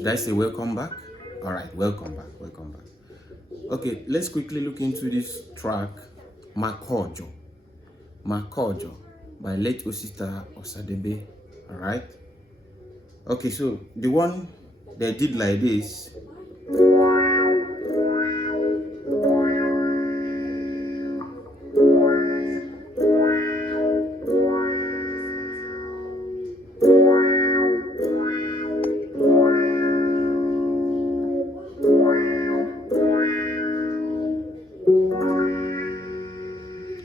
Should I say welcome back? All right, welcome back, welcome back. Okay, let's quickly look into this track, Makojo. Makojo by late Osita Osadebe. All right. Okay, so the one they did like this.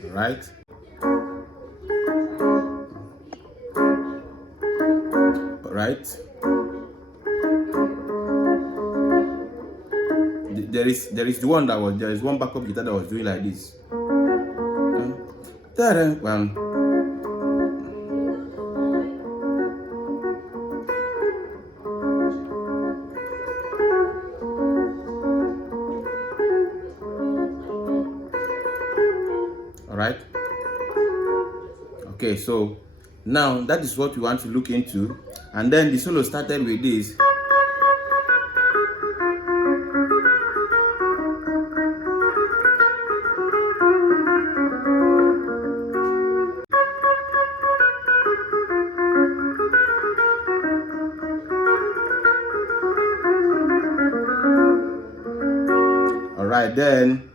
Right? Right? There is the one that was, there is one backup guitar that was doing like this. All right. Okay, so now that is what we want to look into, and then the solo started with this. All right, then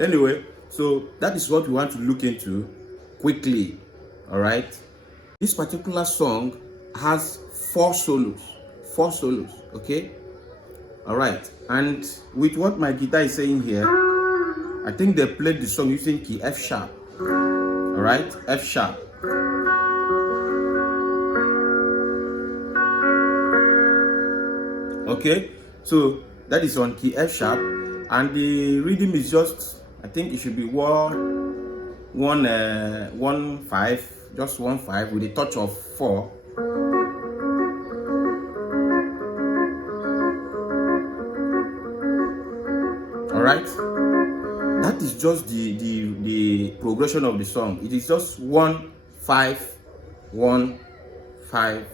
anyway, so that is what we want to look into quickly. All right, this particular song has four solos. Okay. All right, and with what my guitar is saying here, I think they played the song using key F sharp. All right, F sharp. Okay, so that is on key F sharp, and the rhythm is just, I think it should be 1-5, just 1-5 with a touch of 4. All right, that is just the progression of the song. It is just 1-5, 1-5,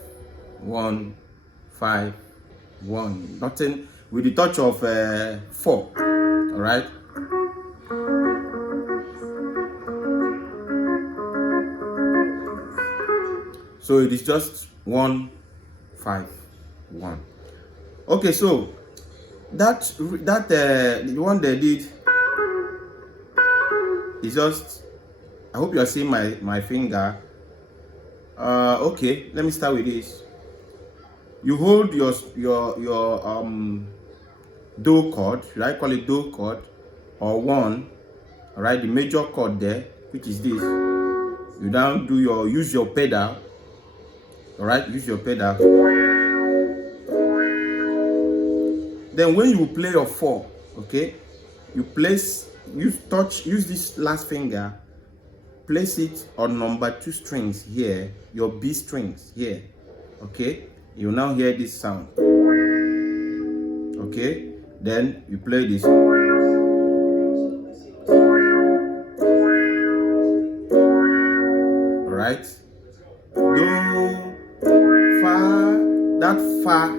1-5, 1, nothing with the touch of 4. All right. So it is just 1-5-1. Okay, so the one they did is just, I hope you are seeing my finger. Okay, let me start with this. You hold your do chord, should I call it do chord, or 1, all right, the major chord there, which is this. You now do use your pedal, all right, use your pedal. Then when you play your 4, okay, use this last finger, place it on number 2 strings here, your B strings here, okay. You now hear this sound, okay. Then you play this, all right. Do, fa, that fa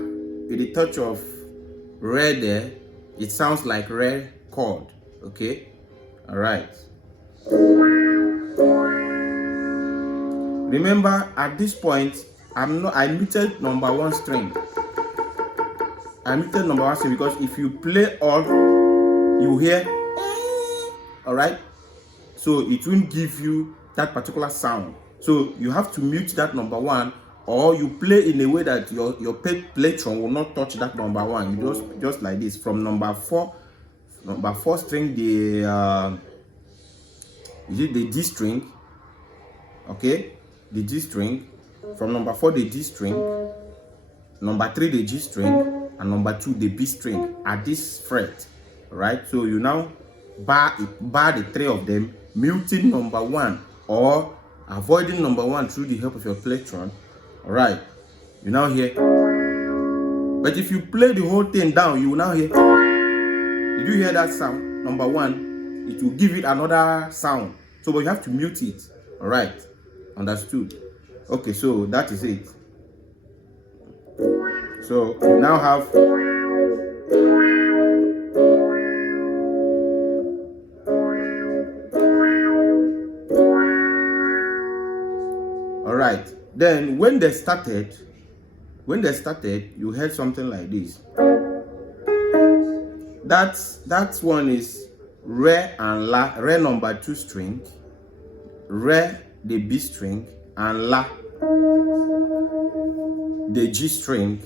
with a touch of re there, it sounds like re chord, okay. All right. Remember, at this point, I muted number 1 string. I muted number 1 string because if you play all, you hear, all right. So it won't give you that particular sound. So you have to mute that number 1, or you play in a way that your plectrum will not touch that number 1. You just like this from number 4 string, the is it the D string, okay. the G string, from number 4 the G string, number 3 the G string, and number 2 the B string at this fret. Right? So you now bar the 3 of them, muting number 1 or avoiding number 1 through the help of your plectron. All right, you now hear. But if you play the whole thing down, you will now hear. Did you hear that sound? Number 1, it will give it another sound. So, but you have to mute it. All right, understood? Okay, so that is it. So you now have. All right. Then when they started, you heard something like this. That one is re and la, re number 2 string, re the B string, and la the G string.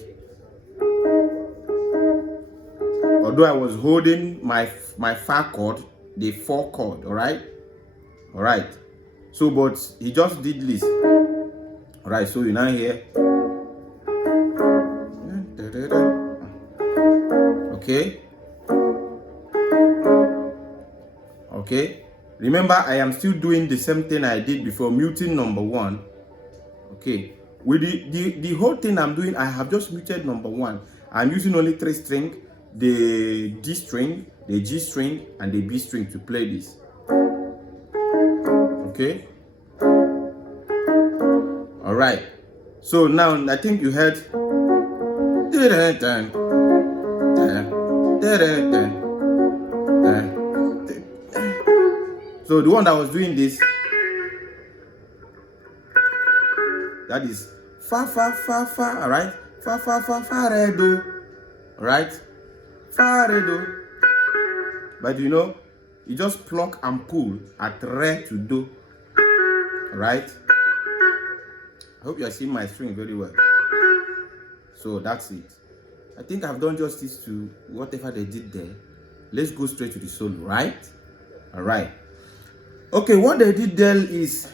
Although I was holding my fa chord, the 4 chord, all right. So, but he just did this. All right. So you now hear. Okay. Remember, I am still doing the same thing I did before, muting number 1. Okay. With the whole thing I'm doing, I have just muted number 1. I'm using only 3 strings, the D string, the G string, and the B string to play this. Okay. All right. So now I think you heard. So the one that was doing this, that is fa fa fa fa. All right, fa fa fa fa re do. All right, fa re do. But you know, you just pluck and pull at re to do. All right. I hope you are seeing my string very well. So that's it. I think I've done justice to whatever they did there. Let's go straight to the solo, right? All right. Okay, what they did there is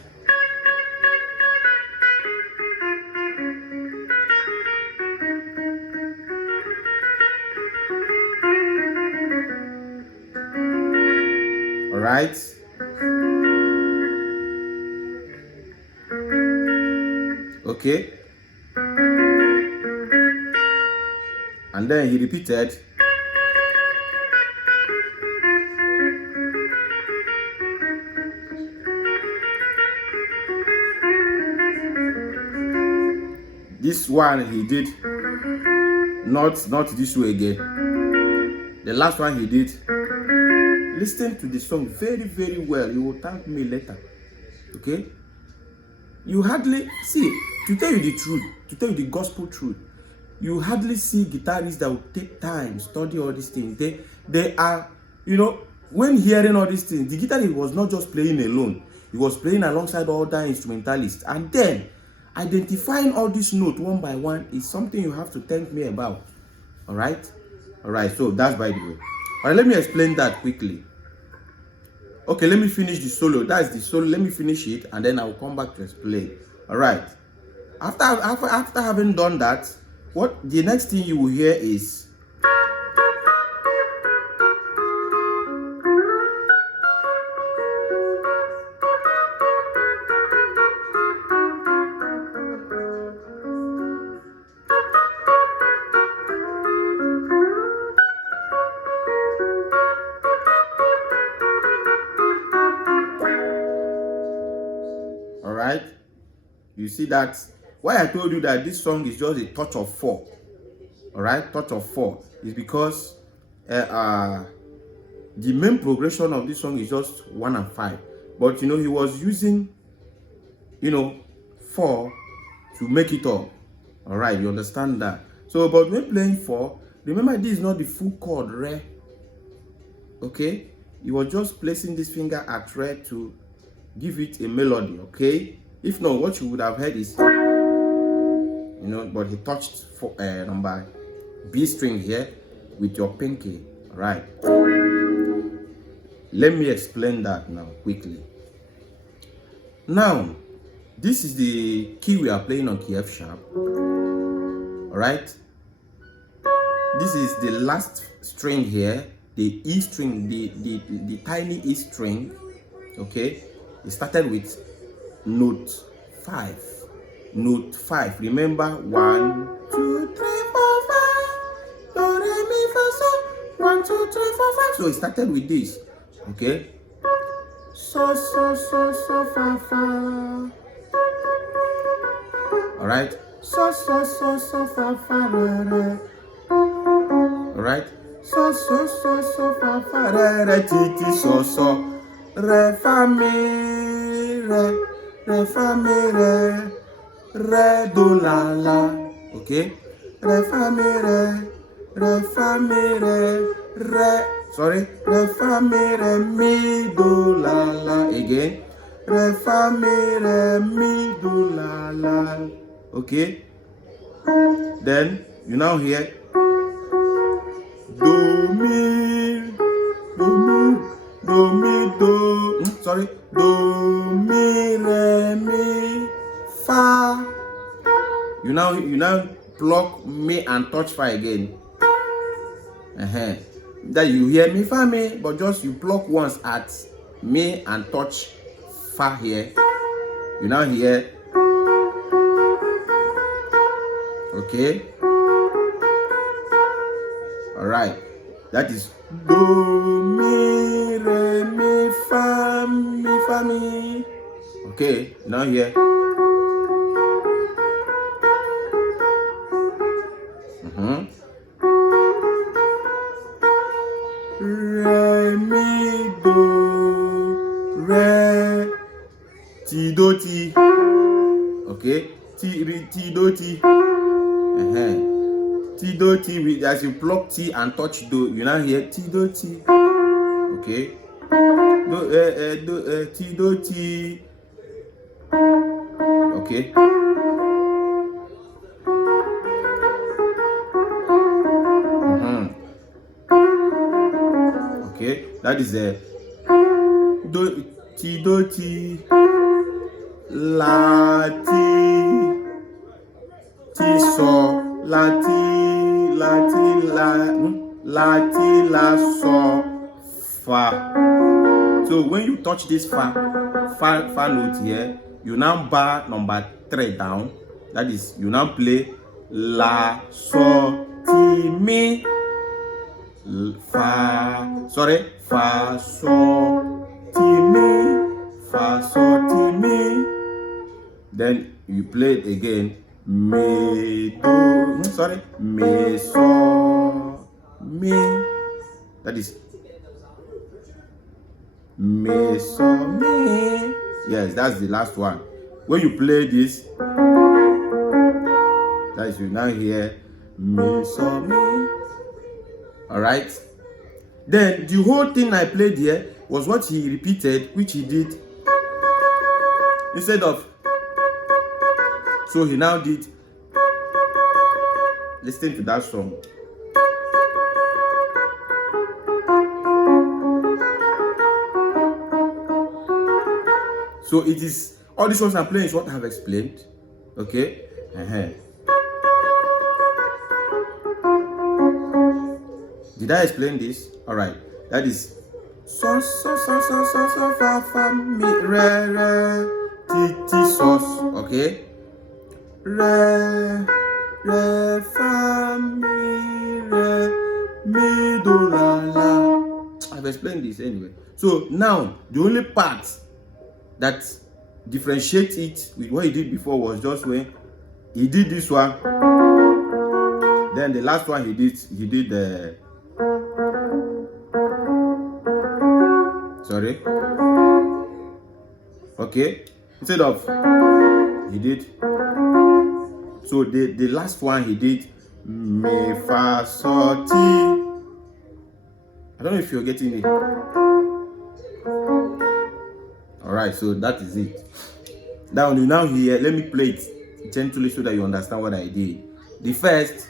all right. Okay. And then he repeated. This one he did not this way again. The last one he did. Listen to the song very, very well. You will thank me later. Okay? You hardly see, to tell you the truth, to tell you the gospel truth, you hardly see guitarists that will take time, study all these things. They are, you know, when hearing all these things, the guitarist was not just playing alone. He was playing alongside other instrumentalists. And then, identifying all these notes one by one is something you have to thank me about. All right? All right, so that's by the way. All right, let me explain that quickly. Okay, let me finish the solo. That's the solo. Let me finish it, and then I'll come back to explain. All right. After having done that, what the next thing you will hear is all right. You see that? Why I told you that this song is just a touch of 4, all right, touch of 4 is because the main progression of this song is just 1 and 5, but you know he was using, you know, 4 to make it up. All right, you understand that? So, but when playing 4, remember this is not the full chord re. Okay, he was just placing this finger at re to give it a melody. Okay, if not, what you would have heard is, you know, but he touched for number B string here with your pinky. All right, let me explain that now quickly. Now This is the key we are playing on key F sharp. All right. This is the last string here, the E string, the tiny E string. Okay, it started with note 5. Note 5. Remember, 1, 2, 3, 4, 5. Do, re, mi, fa, so. 1, 2, 3, 4, 5. So it started with this. Okay. So, fa, fa. All right. So, fa, fa, re, re. All right. So, fa, fa, re, re, ti, ti, so. Re, fa, mi, re, fa, mi, re, do, la. Okay. Re, fa, mi, re. Sorry. Re, fa, mi, do, la. Again. Re, fa, mi, do, la. Okay. Then you now hear do, mi, sorry, do, mi, re, mi, fa. You now pluck mi and touch fa again. Then you hear mi, fa, mi, but just you pluck once at mi and touch fa here. You now hear, okay. All right, that is do, mi, re, mi, fa, mi. Okay, now here. Re, mi, do, re, ti, do, ti. Okay, ti, do, ti. Ti, do, ti. As you pluck ti and touch do, you now hear ti, do, ti. Okay. Ti, do, ti. Okay. Okay, that is do, ti, la, ti, so, la, so, fa. So when you touch this fa note here, you now bar number 3 down. That is, you now play la, so, ti, mi, fa, sorry, fa, so, ti, mi, fa, so, ti, mi. Then you play it again, mi, do, sorry, mi, so, mi. That is mi, so, mi. Yes, that's the last one. When you play this, that is, you now hear mi, so, mi. All right. Then the whole thing I played here was what he repeated, which he did instead of. So he now did. Listen to that song. So it is, all these songs I'm playing is what I have explained. Okay. Did I explain this? All right. That is so, fa, mi, re, ti, so. Okay. Re, fa, mi, do, la. I've explained this anyway. So now the only part that differentiates it with what he did before was just when he did this one. Then the last one he did the sorry. Okay. Instead of he did. So the last one he did mi, fa, so, ti. I don't know if you're getting it. All right, so that is it. Now you now hear. Let me play it gently so that you understand what I did. The first.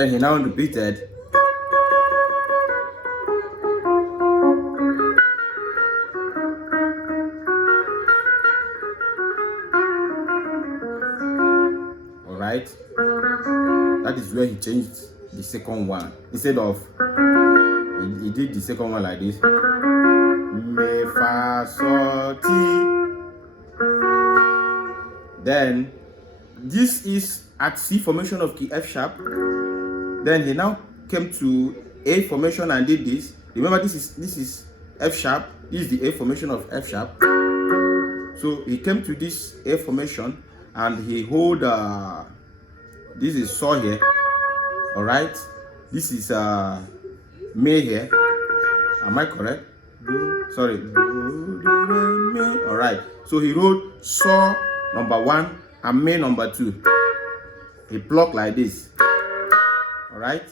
Then he now repeated. Alright, that is where he changed the second one. Instead of he did the second one like this. Me, fa, sol, ti. Then this is at C formation of key F sharp. Then he now came to A formation and did this. Remember, this is F sharp. This is the A formation of F sharp. So he came to this A formation and he hold this is saw here. All right, this is me here. Am I correct? Sorry. All right, so he wrote saw number 1 and me number 2. He plucked like this. All right.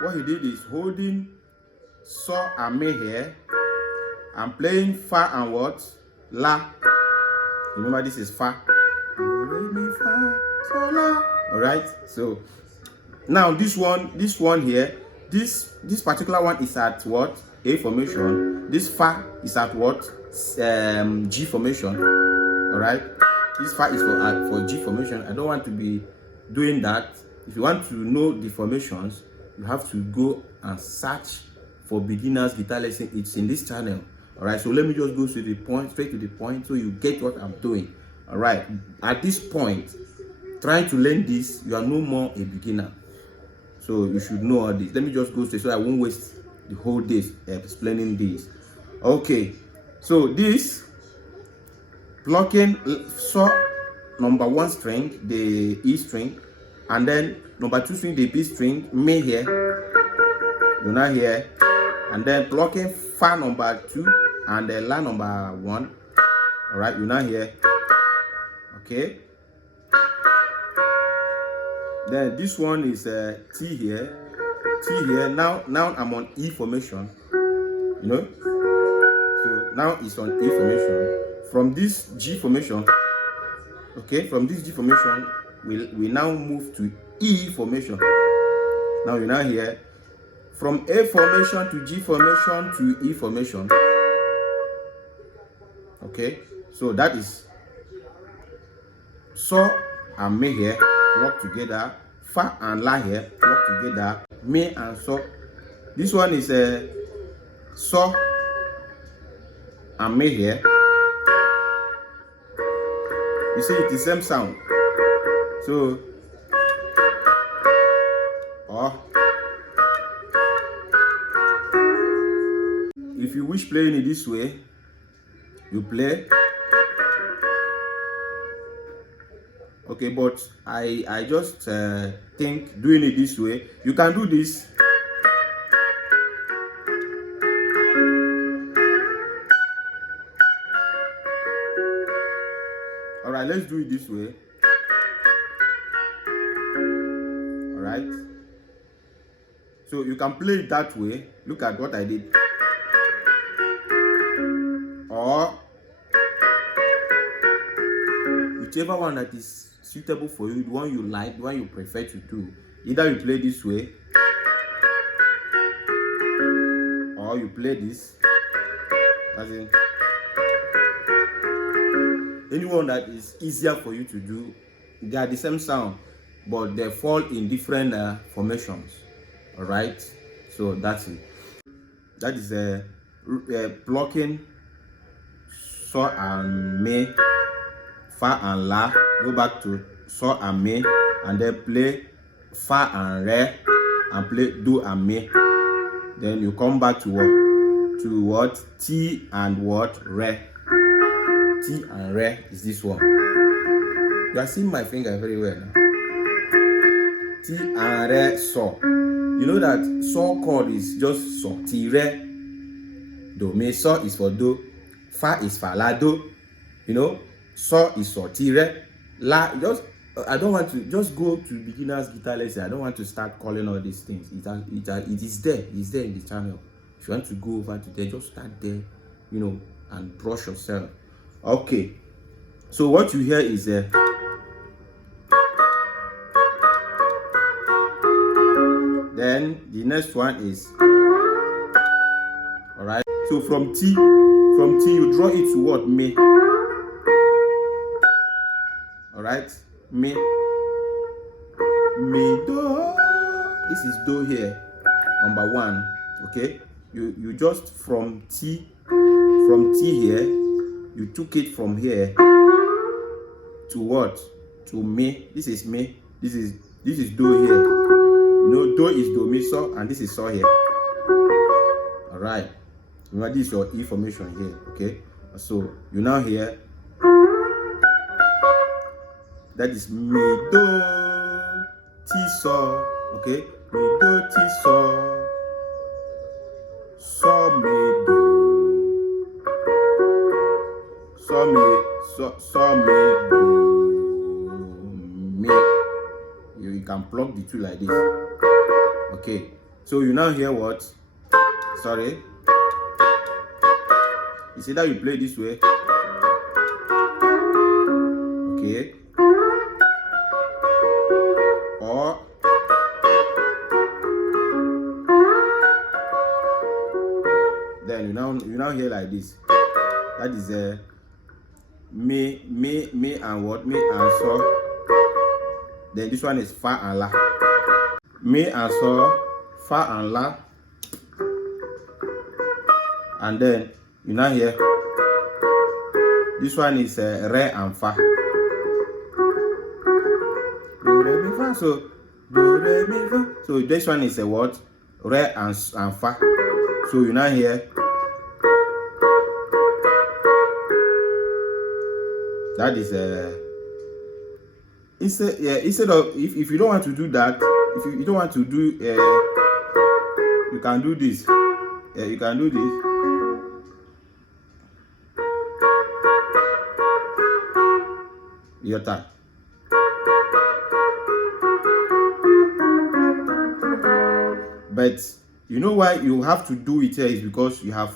What he did is holding saw and me here and playing fa and what? La. Remember, this is fa. All right. So now this one here, this particular one is at what? A formation. This fa is at what? G formation. All right. This fa is for G formation. I don't want to be doing that. If you want to know the formations, you have to go and search for beginners guitar lesson. It's in this channel. All right, so let me just go straight to the point so you get what I'm doing. All right, at this point, trying to learn this, you are no more a beginner, so you should know all this. Let me just go straight so I won't waste the whole day explaining this. Okay, so this plucking saw number 1 string, the E string, and then number 2 string, the B string, me here, you're not here, and then plucking fa number 2 and the la number 1. All right, you're not here. Okay. Then this one is T here. Now I'm on E formation. You know. So now it's on E formation. From this G formation. Okay. From this G formation, we now move to E formation. Now you're not here. From A formation to G formation to E formation. Okay, so that is saw and me here plucked together, fa and la here plucked together, me and saw. This one is a saw and me here. You see, it's the same sound. So if you wish playing it this way, you play. Okay, but I just think doing it this way, you can do this. All right, let's do it this way. All right, so you can play it that way. Look at what I did. Or whichever one that is suitable for you, the one you like, the one you prefer to do. Either you play this way or you play this. As in, anyone that is easier for you to do. They are the same sound, but they fall in different formations. All right, so that's it. That is plucking saw and me, fa and la. Go back to saw and me, and then play fa and re, and play do and me. Then you come back to what? To what? T and what? Re. T and re is this one. You are seeing my finger very well now. T and re saw. You know that saw chord is just saw. Ti re. Do. Me saw is for do. Fa is for la do. You know, saw is for ti re. La, just I don't want to just go to beginners guitar lesson. I don't want to start calling all these things. It is there. It's there in the channel. If you want to go over to there, just start there, you know, and brush yourself. Okay. So what you hear is Then the next one is, all right. So from T you draw it to what? Me. All right, me, do. This is do here, number 1. Okay, you just from T here, you took it from here to what? To me. This is me. This is do here. You know, do is do mi so, and this is so here. All right. Remember, this is your E formation here. Okay. So you now hear that is mi do ti so. Okay. Mi do ti so. So mi do. So mi do mi. You can plug the two like this. Okay, so you now hear what? Sorry. You see that you play this way. Okay. Or then you now hear like this. That is me and what? Me and so. Then this one is fa and la. Me and so, fa and la. And then you now hear this one is re and fa. Do re mi fa. So do re mi fa. So this one is a what? Re and fa. So you now hear that is instead of if you don't want to do that, if you don't want to do you can do this. You can do this. Your time. But you know why you have to do it here is because you are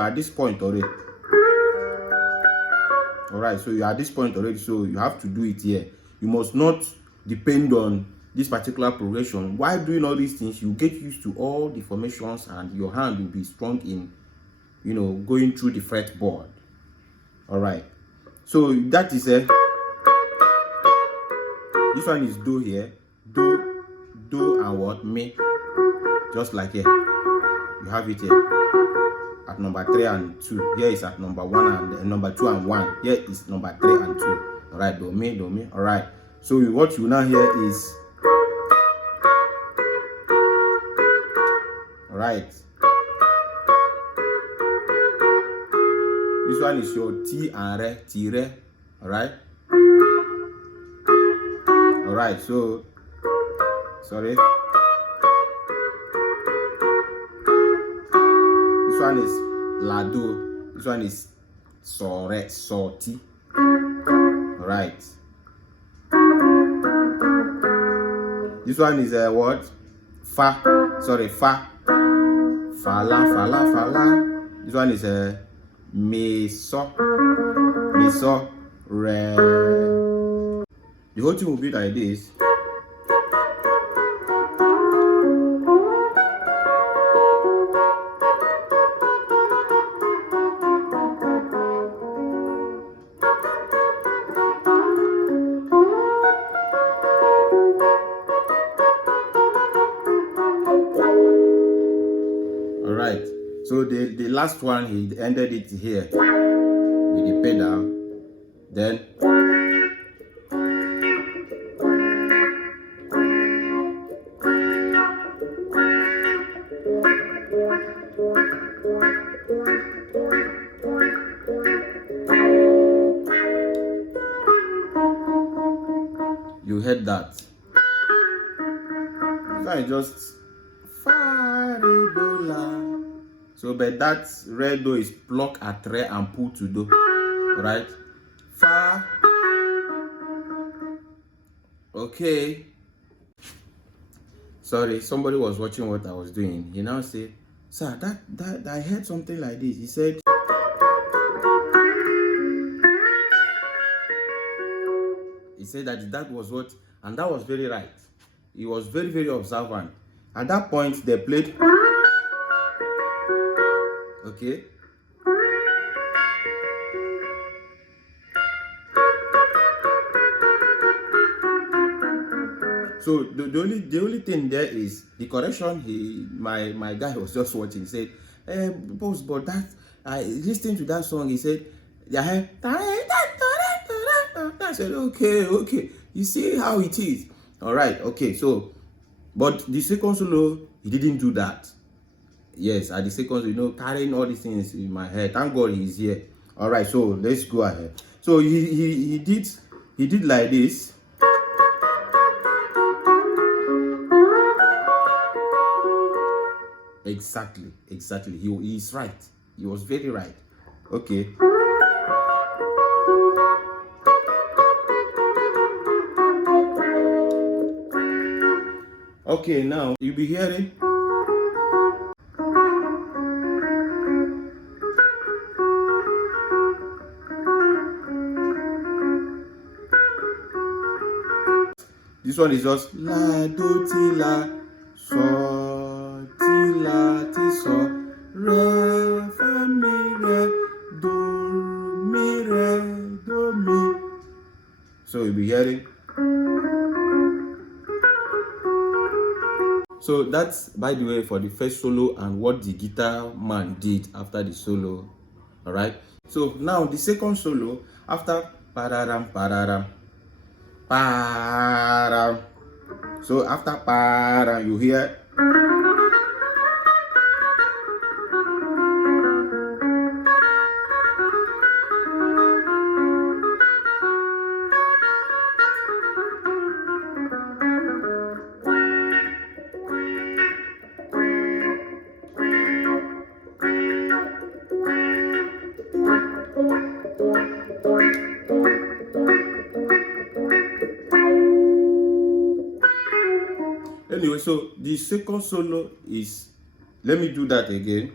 at this point already. All right, so you are at this point already, so you have to do it here. You must not depend on this particular progression. While doing all these things, you get used to all the formations, and your hand will be strong in, you know, going through the fretboard. All right, so that is this one is do here, do and what? Me, just like here. You have it here at number 3 and 2. Here is at number 1 and number 2 and 1. Here is number 3 and 2. All right, do me. All right. So what you now hear is, all right. This one is your T and re, T re. All right. All right. So sorry. This one is la do. This one is so re, so ti. All right. This one is what? Fa. Sorry, fa. Fa la. This one is mi so, re. The whole thing will be like this. Alright, so the last one, he ended it here with the pedal. Then you heard that. So I just fa re do la. So but that re do is pluck at re and pull to do. Right? Fa. Okay. Sorry, somebody was watching what I was doing. He now said, "Sir, that I heard something like this." He said, that was what, and that was very right. He was very, very observant. At that point, they played. Okay. So the only thing there is the correction. My guy was just watching. He said, boss, but that I listening to that song. He said, yeah. I said, okay. You see how it is. All right, okay. So, but the second solo, he didn't do that. Yes, at the second solo, carrying all these things in my head. Thank God he's here. All right, so let's go ahead. So he did like this. Exactly. He's right. He was very right. Okay. Okay, now you'll be hearing. This one is just la do ti la so ti la ti so re fa mi re do mi. So you'll be hearing. So that's, by the way, for the first solo and what the guitar man did after the solo. All right. So now the second solo after pararam pararam param. So after param, you hear. Anyway, so the second solo is, let me do that again.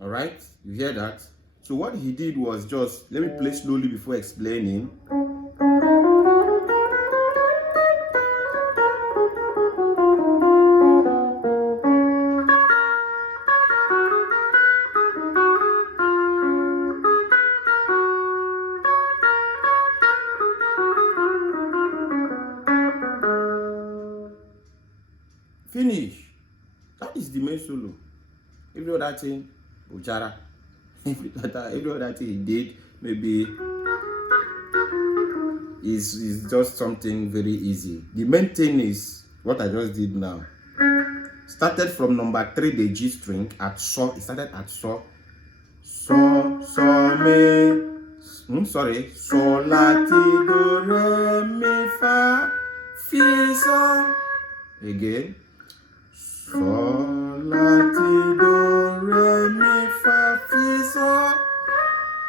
All right, you hear that? So what he did was just, let me play slowly before explaining. Finish. That is the main solo. Every other thing, Ujara. Every other thing he did, maybe is just something very easy. The main thing is what I just did now. Started from number 3, the G string at so. It started at so. So me. So la ti do re mi fa fi so. Again. So la ti do re mi fa fi so.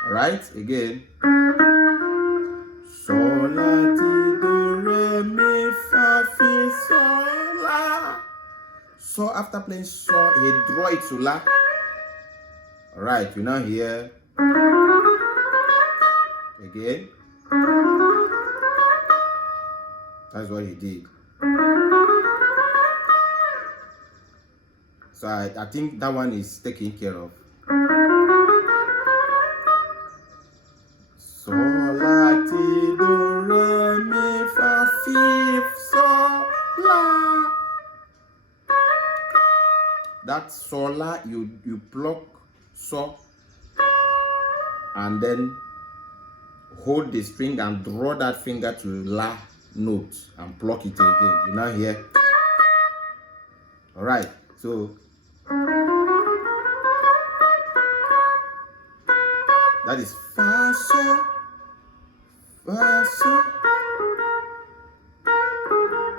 Alright, again. So la ti do re mi fa fi so la. So after playing so, he draw it to la. Alright, you now hear. Again. That's what he did. So I think that one is taken care of. So la ti do re mi fa fi so la. That so la, you pluck so and then hold the string and draw that finger to la note and pluck it again. You now hear. All right, so that is fa so,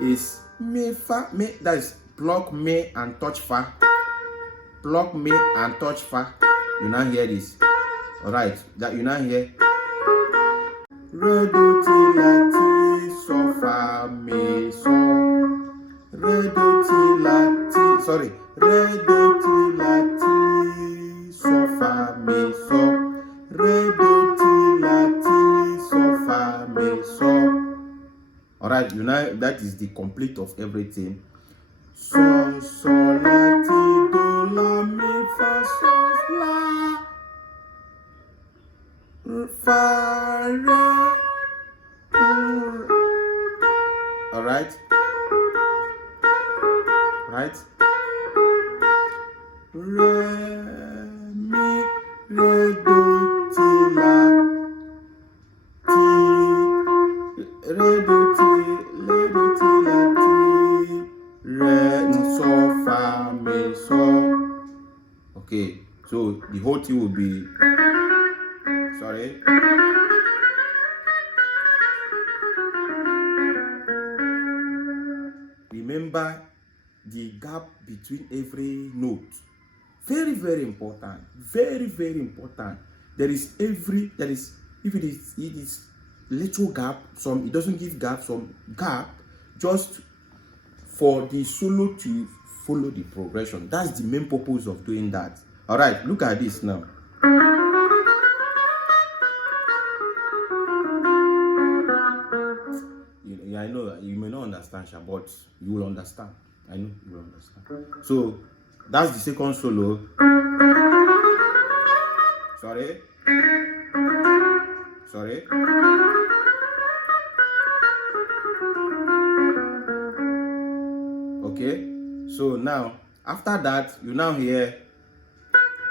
is mi fa mi. That is pluck me and touch fa. Pluck me and touch fa. You now hear this. All right, that you now hear. Re do ti la ti so fa mi so. re do ti la ti. Sorry, re do ti la ti so fa mi so. Re do ti la ti so fa mi so. All right, you know that is the complete of everything. So la ti do la mi fa so la fa re. All right, right. Re mi re do ti la ti re do ti la ti re so fa mi so. Okay, so the whole thing will be, sorry, remember the gap between every note. Very, very important. Very, very important. There is if it is little gap, some it doesn't give gap, some gap, just for the solo to follow the progression. That's the main purpose of doing that. All right, look at this now. I know you may not understand, but you will understand. I know you will understand. So that's the second solo. Sorry. Okay. So now after that, you now hear.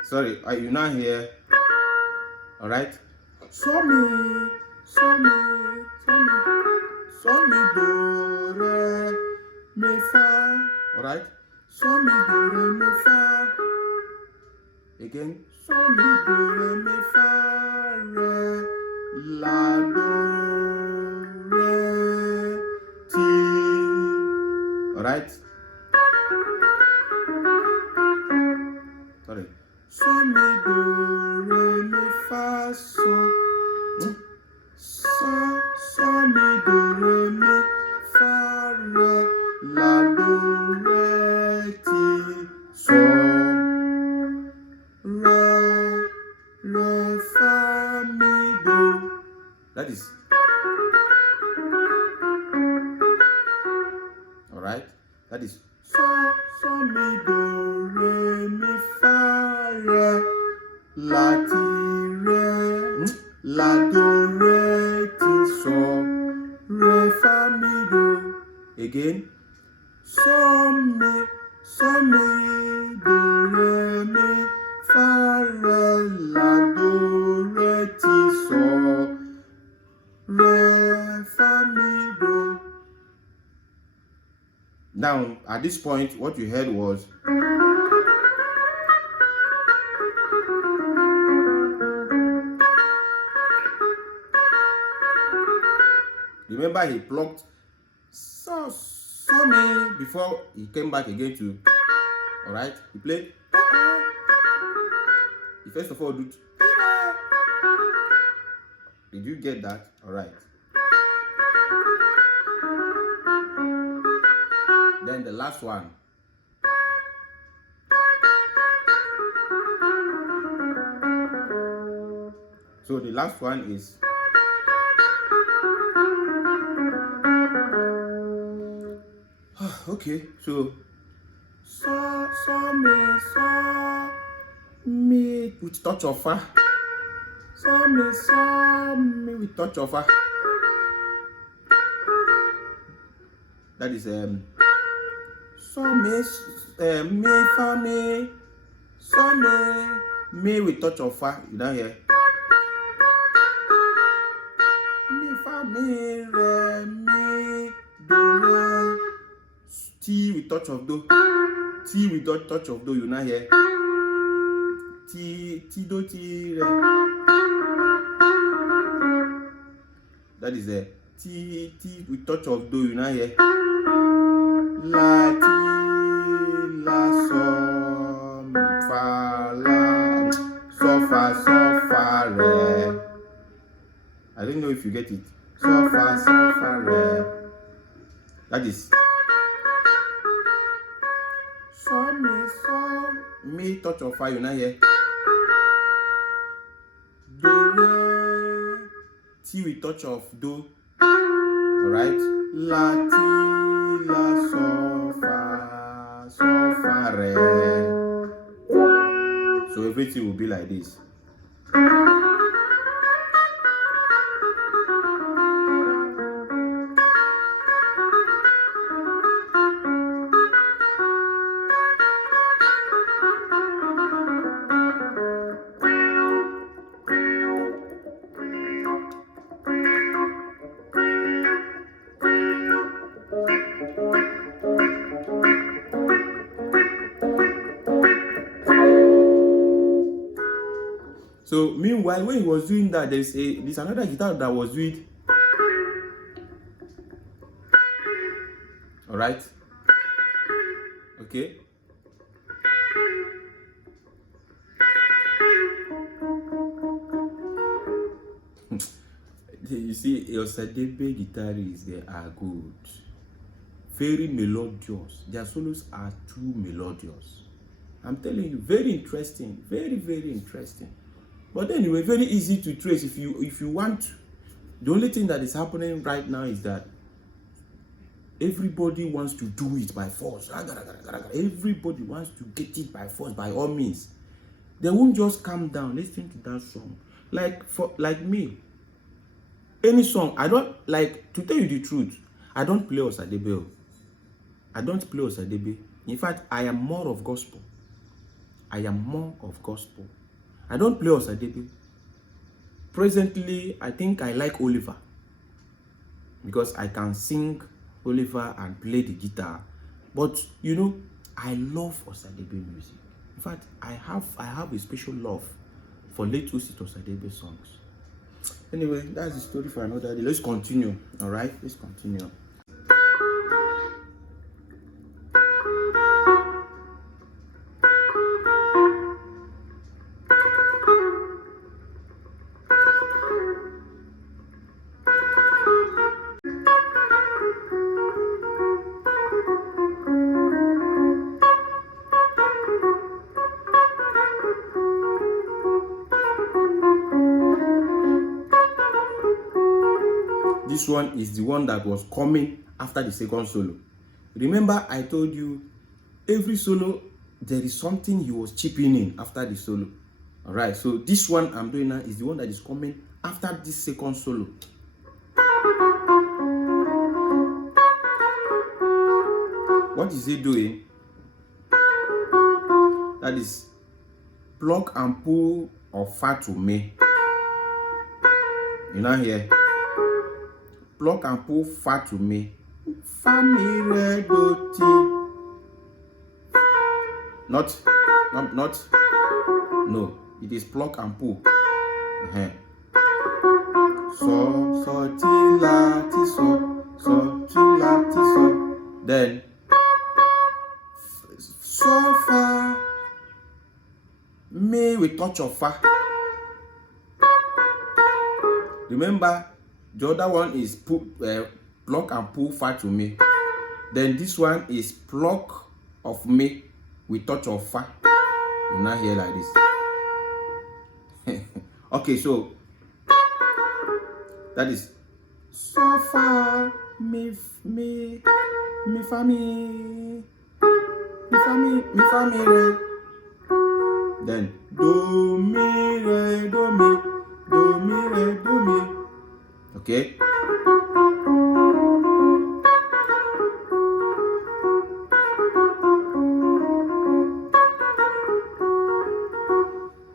Sorry, you now hear. All right. So mi do re mi fa. All right. So mi do re mi fa. Again. So mi do re mi fa re la do re ti. All right. Sorry. So mi do re mi fa so. So mi do re mi fa re la do re ti so re fa mi do. That is all right. That is so mi do re mi fa re la ti re la do re ti so re fa mi do. Again. So mi do re mi fa re la do re ti so re fa mi do. Now at this point, what you heard was remember he plucked so mi before he came back again to, all right, he played. He first of all did you get that? All right. Then the last one. So the last one is okay. So mi with touch of fa. So mi with touch of fa. That is so mi fa mi. So mi with touch of fa. You don't hear? Mi fa mi re mi do re. T with touch of do. T with touch of do. You not hear? T do ti re. That is a T with touch of do. You not hear? La ti la so fa la so fa re. I don't know if you get it. So fa re. That is mi touch of fa, you now hear do re, ti with touch of do. All right, la ti la so fa re. So everything will be like this. So meanwhile, when he was doing that, there's another guitar that was doing. All right. Okay. You see, Osadebe guitarists, they are good. Very melodious. Their solos are too melodious. I'm telling you, very interesting. Very, very interesting. But anyway, very easy to trace if you want to. The only thing that is happening right now is that everybody wants to do it by force. Everybody wants to get it by force, by all means. They won't just calm down listening to that song. Like me, any song, I don't like, to tell you the truth, I don't play Osadebe. I don't play Osadebe. In fact, I am more of gospel. I am more of gospel. I don't play Osadebe. Presently, I think I like Oliver because I can sing Oliver and play the guitar. But you know, I love Osadebe music. In fact, I have a special love for late Osita Osadebe songs. Anyway, that's the story for another day. Let's continue. All right, let's continue. This one is the one that was coming after the second solo. Remember, I told you every solo there is something he was chipping in after the solo. All right, so this one I'm doing now is the one that is coming after this second solo. What is he doing? That is pluck and pull of fa to me. You know here. Pluck and pull fa to me. Fa mi re do ti. Not. No, it is pluck and pull. So ti la ti so ti la ti so. Then so fa mi with touch of fa. Remember, the other one is pluck and pull fa to me. Then this one is pluck of me with touch of fa. You now hear like this. Okay, so that is so fa mi fa mi re. Then do mi re do mi re do mi. Okay.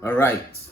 All right.